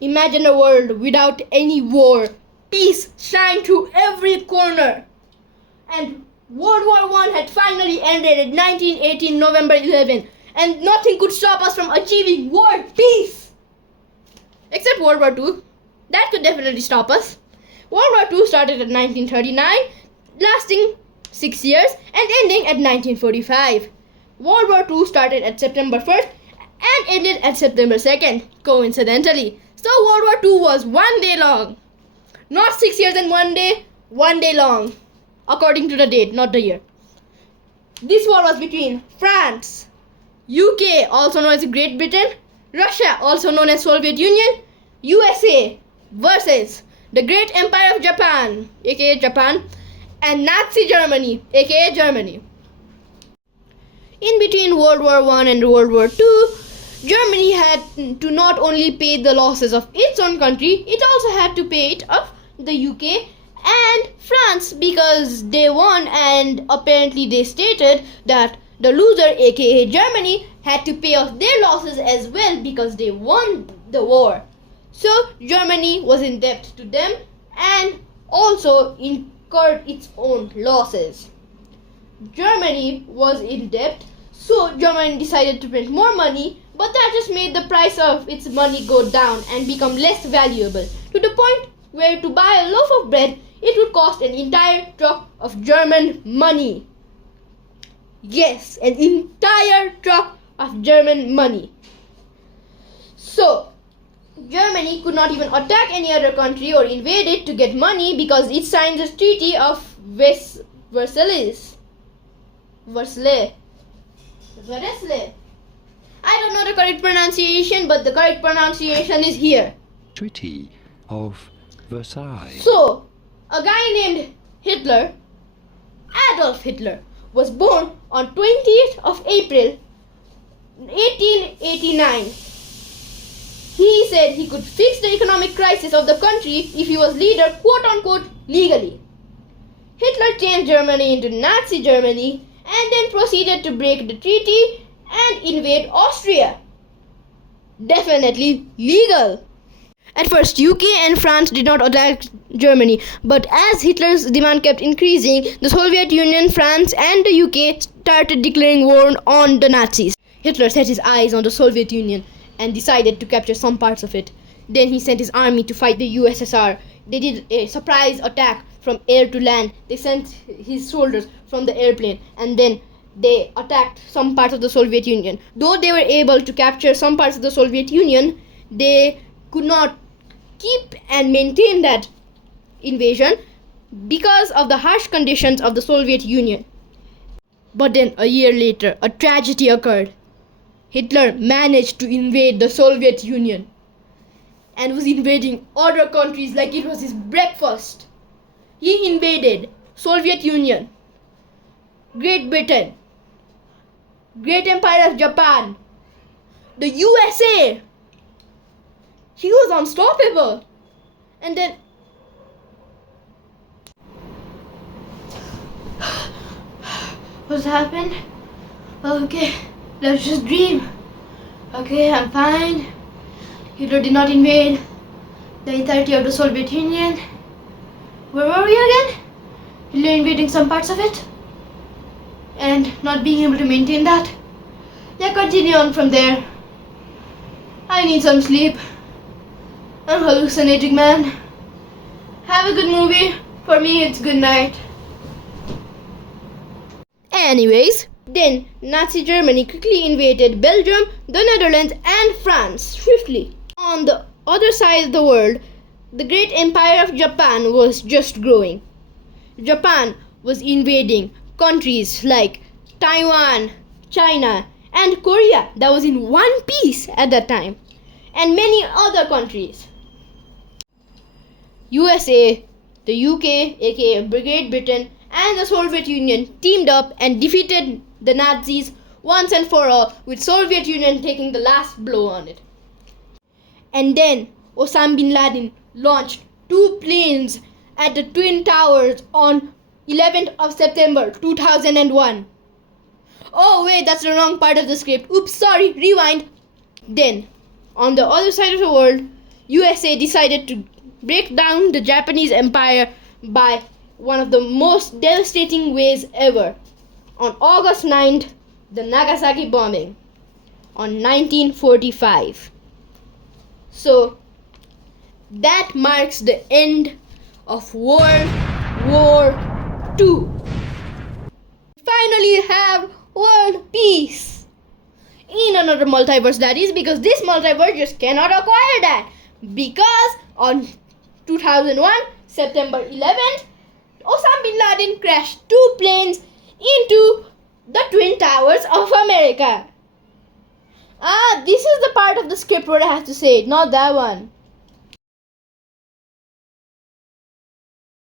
Imagine a world without any war. Peace shine through every corner. And World War I had finally ended in 1918 November 11, and nothing could stop us from achieving world peace. Except World War II. That could definitely stop us. World War II started in 1939, lasting 6 years and ending at 1945. World War II started at September 1st and ended at September 2nd, coincidentally. So World War II was 1 day long. Not 6 years and 1 day long. According to the date, not the year. This war was between France, UK, also known as Great Britain, Russia, also known as Soviet Union, USA versus the Great Empire of Japan, aka Japan, and Nazi Germany, aka Germany. In between World War I and World War II, Germany had to not only pay the losses of its own country, it also had to pay it of the UK and France because they won, and apparently they stated that the loser, aka Germany, had to pay off their losses as well because they won the war. So Germany was in debt to them and also incurred its own losses. Germany was in debt, so Germany decided to print more money, but that just made the price of its money go down and become less valuable, to the point where to buy a loaf of bread it would cost an entire truck of German money. Yes, an entire truck of German money. So Germany could not even attack any other country or invade it to get money because it signed the Treaty of Versailles. I don't know the correct pronunciation, but the correct pronunciation is here. Treaty of Versailles. So, a guy named Hitler, Adolf Hitler, was born on 20th of April 1889. He said he could fix the economic crisis of the country if he was leader, quote-unquote, legally. Hitler changed Germany into Nazi Germany and then proceeded to break the treaty and invade Austria. Definitely legal. At first, UK and France did not attack Germany, but as Hitler's demand kept increasing, the Soviet Union, France and the UK started declaring war on the Nazis. Hitler set his eyes on the Soviet Union and decided to capture some parts of it. Then he sent his army to fight the USSR. They did a surprise attack from air to land. They sent his soldiers from the airplane, and then they attacked some parts of the Soviet Union. Though they were able to capture some parts of the Soviet Union, they could not keep and maintain that invasion because of the harsh conditions of the Soviet Union. But then a year later, a tragedy occurred. Hitler managed to invade the Soviet Union and was invading other countries like it was his breakfast. He invaded Soviet Union, Great Britain, Great Empire of Japan, the USA. He was unstoppable. And then what's happened? Okay, let's just dream. Okay, I'm fine. Hitler did not invade the entirety of the Soviet Union. Where were we again? Hitler invading some parts of it and not being able to maintain that. Yeah, continue on from there. I need some sleep. I'm hallucinating, man. Have a good movie. For me, it's good night. Anyways, then Nazi Germany quickly invaded Belgium, the Netherlands and France swiftly. On the other side of the world, the Great Empire of Japan was just growing. Japan was invading countries like Taiwan, China and Korea that was in one piece at that time, and many other countries. USA, the UK, aka Great Britain, and the Soviet Union teamed up and defeated the Nazis once and for all, with Soviet Union taking the last blow on it. And then Osama bin Laden launched 2 planes at the Twin Towers on 11th of September 2001. Oh wait, that's the wrong part of the script. Oops, sorry, rewind. Then, on the other side of the world, USA decided to break down the Japanese empire by one of the most devastating ways ever. On August 9th, the Nagasaki bombing on 1945. So that marks the end of World War II. Finally have world peace in another multiverse, that is, because this multiverse just cannot acquire that, because on 2001 September 11th, Osama bin Laden crashed 2 planes into the Twin Towers of America. This is the part of the script where I have to say it, not that one.